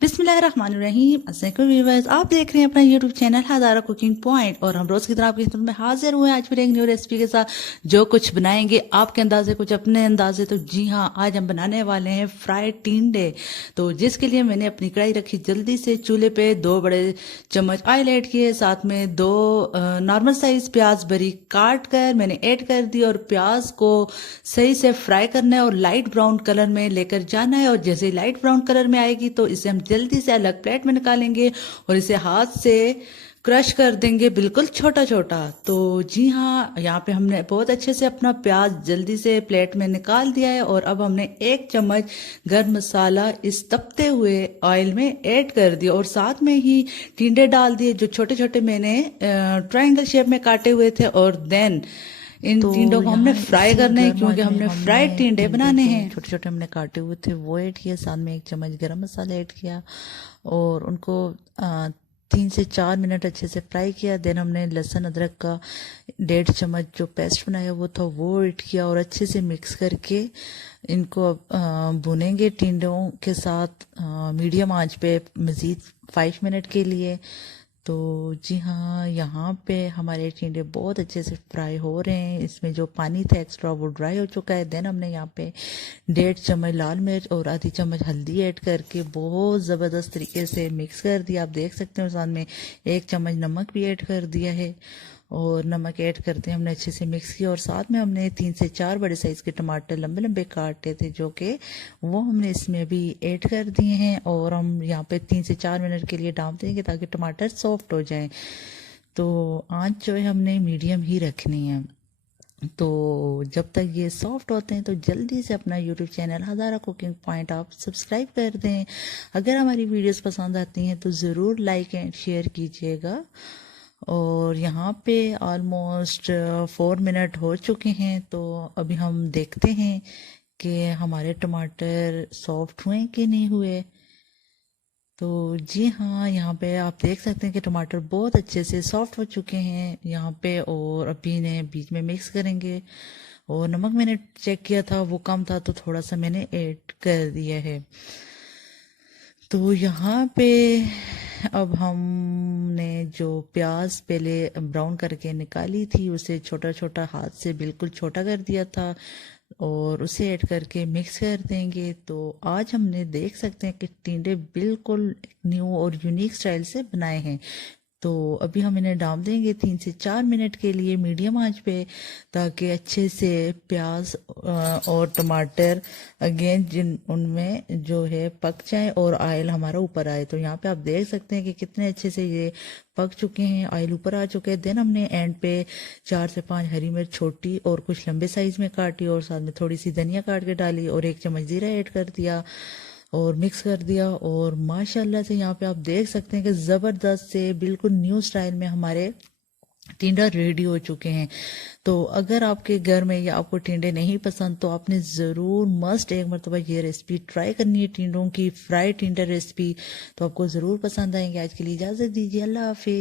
बिस्मिल्लाहिर्रहमानिर्रहीम। अस्सलाम व्यूअर्स, आप देख रहे हैं अपना यूट्यूब चैनल हज़ारा कुकिंग पॉइंट और हम रोज़ की तरह आपकी खिदमत में हाजिर हुए आज फिर एक न्यू रेसिपी के साथ। जो कुछ बनाएंगे आपके अंदाजे कुछ अपने अंदाजे। तो जी हाँ, आज हम बनाने वाले हैं फ्राइड टिंडे। तो जिसके लिए मैंने अपनी कढ़ाई रखी, जल्दी से चूल्हे पे 2 बड़े चम्मच ऑयल ऐड किए, साथ में 2 नॉर्मल साइज प्याज बारीक काट कर मैंने ऐड कर दी और प्याज को सही से फ्राई करना है और लाइट ब्राउन कलर में लेकर जाना है। और जैसे ही लाइट ब्राउन कलर में आएगी तो इसे हम जल्दी से अलग प्लेट में निकालेंगे और इसे हाथ से क्रश कर देंगे बिल्कुल छोटा छोटा। तो जी हाँ, यहाँ पे हमने बहुत अच्छे से अपना प्याज जल्दी से प्लेट में निकाल दिया है और अब हमने 1 चम्मच गरम मसाला इस तपते हुए ऑयल में ऐड कर दिया और साथ में ही टिंडे डाल दिए जो छोटे छोटे मैंने ट्रायंगल शेप में काटे हुए थे। और देन इन तो टिंडों को हमने यहाँ फ्राई इसी करना है गर्म क्योंकि ऑयल में हमने फ्राइड हमने टिंडे टिंडे बनाने जो हैं। छोटे छोटे हमने काटे हुए थे वो ऐड किया, साथ में 1 चम्मच गरम मसाला ऐड किया और उनको 3 से 4 मिनट अच्छे से फ्राई किया। देन हमने लहसुन अदरक का 1.5 चम्मच जो पेस्ट बनाया वो था वो ऐड किया और अच्छे से मिक्स करके इनको अब भुनेंगे टिंडों के साथ मीडियम आंच पे मज़ीद 5 मिनट के लिए। तो जी हाँ, यहाँ पे हमारे टिंडे बहुत अच्छे से फ्राई हो रहे हैं। इसमें जो पानी था एक्स्ट्रा वो ड्राई हो चुका है। देन हमने यहाँ पे 1.5 चम्मच लाल मिर्च और आधी चम्मच हल्दी ऐड करके बहुत ज़बरदस्त तरीके से मिक्स कर दिया। आप देख सकते हो साथ में 1 चम्मच नमक भी ऐड कर दिया है और नमक ऐड करते हमने अच्छे से मिक्स किया। और साथ में हमने 3 से 4 बड़े साइज़ के टमाटर लंबे लंबे काटे थे जो कि वो हमने इसमें भी ऐड कर दिए हैं और हम यहाँ पे 3 से 4 मिनट के लिए डाल देंगे ताकि टमाटर सॉफ्ट हो जाएं। तो आंच जो है हमने मीडियम ही रखनी है। तो जब तक ये सॉफ्ट होते हैं तो जल्दी से अपना यूट्यूब चैनल हज़ारा कुकिंग पॉइंट आप सब्सक्राइब कर दें। अगर हमारी वीडियोस पसंद आती हैं तो ज़रूर लाइक एंड शेयर कीजिएगा। और यहाँ पे ऑलमोस्ट 4 मिनट हो चुके हैं। तो अभी हम देखते हैं कि हमारे टमाटर सॉफ्ट हुए कि नहीं हुए। तो जी हाँ, यहाँ पे आप देख सकते हैं कि टमाटर बहुत अच्छे से सॉफ्ट हो चुके हैं यहाँ पे। और अभी इन्हें बीच में मिक्स करेंगे और नमक मैंने चेक किया था वो कम था तो थोड़ा सा मैंने ऐड कर दिया है। तो यहाँ पे अब हमने जो प्याज पहले ब्राउन करके निकाली थी उसे छोटा छोटा हाथ से बिल्कुल छोटा कर दिया था और उसे ऐड करके मिक्स कर देंगे। तो आज हमने देख सकते हैं कि टिंडे बिल्कुल न्यू और यूनिक स्टाइल से बनाए हैं। तो अभी हम इन्हें डाल देंगे 3 से 4 मिनट के लिए मीडियम आंच पे ताकि अच्छे से प्याज और टमाटर अगेन जिन उनमें जो है पक जाए और ऑयल हमारा ऊपर आए। तो यहाँ पे आप देख सकते हैं कि कितने अच्छे से ये पक चुके हैं, ऑयल ऊपर आ चुके हैं। देन हमने एंड पे 4 से 5 हरी मिर्च छोटी और कुछ लंबे साइज में काटी और साथ में थोड़ी सी धनिया काट के डाली और 1 चम्मच जीरा ऐड कर दिया और मिक्स कर दिया। और माशाल्लाह से यहाँ पे आप देख सकते हैं कि ज़बरदस्त से बिल्कुल न्यू स्टाइल में हमारे टिंडा रेडी हो चुके हैं। तो अगर आपके घर में या आपको टिंडे नहीं पसंद तो आपने ज़रूर मस्ट एक मरतबा ये रेसिपी ट्राई करनी है, टिंडों की फ्राइड टिंडा रेसिपी। तो आपको ज़रूर पसंद आएंगे। आज के लिए इजाज़त दीजिए, अल्लाह हाफिज़।